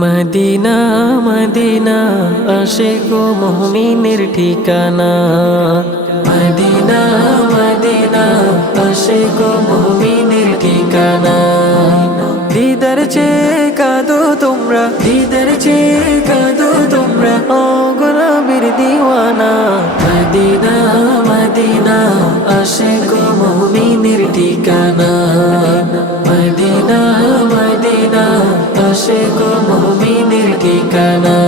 Medina Medina আশে গো মোহমিনের ঠিকানা। Medina Medina আশে গো মোহমিনের ঠিকানা। দিদার চে কাদো তোমরা, দিদার চে কাদো তোমরা গোলামের দিওয়ানা। মদিনা মদিনা, আশেক আশেক মোহমিনের ঠিকানা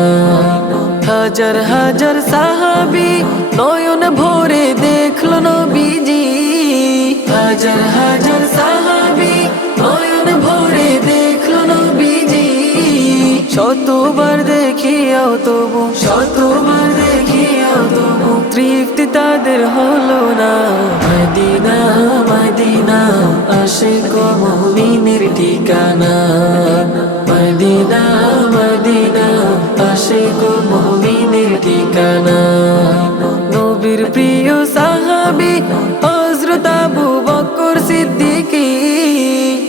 হাজার হাজার সাহাবি নয়ন ভরে দেখল নবীজি। হাজার হাজার সাহাবি নয়ন ভরে দেখল নবীজি। শতবার দেখিয়াও তবু, শতবার দেখিয়াও তবু, তৃপ্তি তাদের হলো না। মদিনা মদিনা, আশেক মুমিনের ঠিকানা। মদিনা মদিনা, আশেক মুমিনের ঠিকানা। নবীর প্রিয় সাহাবী হযরত আবু বকর সিদ্দিকী।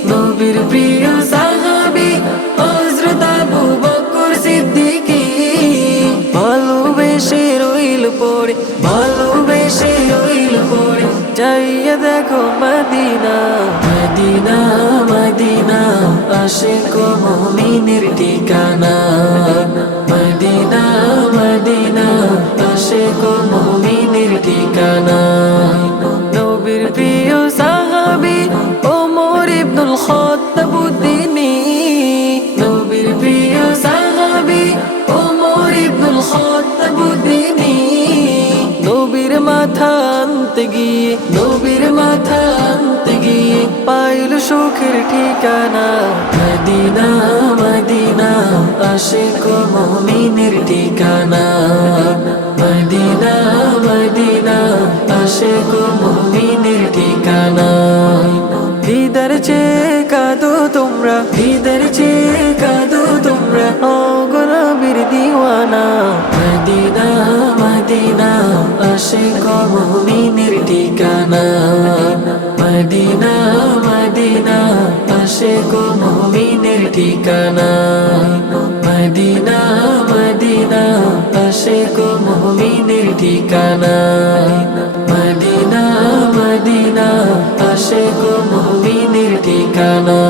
নবীর প্রিয় সাহাবী হযরত আবু বকর সিদ্দিকী। ভালোবেসে রইল পড়ে পড়ে যাইয়া দেখো মদিনা। মদিনা মদিনা আশিক মুমিনের ঠিকানা। মদিনা মদিনা আশিক মুমিনের ঠিকানা। আনতে গিয়ে নবীর মাথা আনতে গিয়ে পাইল সুখের ঠিকানা। মদিনা মদিনা, আশেক মুমিনের ঠিকানা। মদিনা মদিনা, আশেক মুমিনের ঠিকানা। দিদার চে কাদো তোমরা দিদার চে কাদো তোমরা গোলামের দিওয়ানা। মদিনা মদিনা, আশেক মুমিনের ঠিকানা। মদিনা মদিনা আশেক মুমিনের ঠিকানা। মদিনা মদিনা আশেক মুমিনের ঠিকানা। মদিনা মদিনা আশেক মুমিনের ঠিকানা।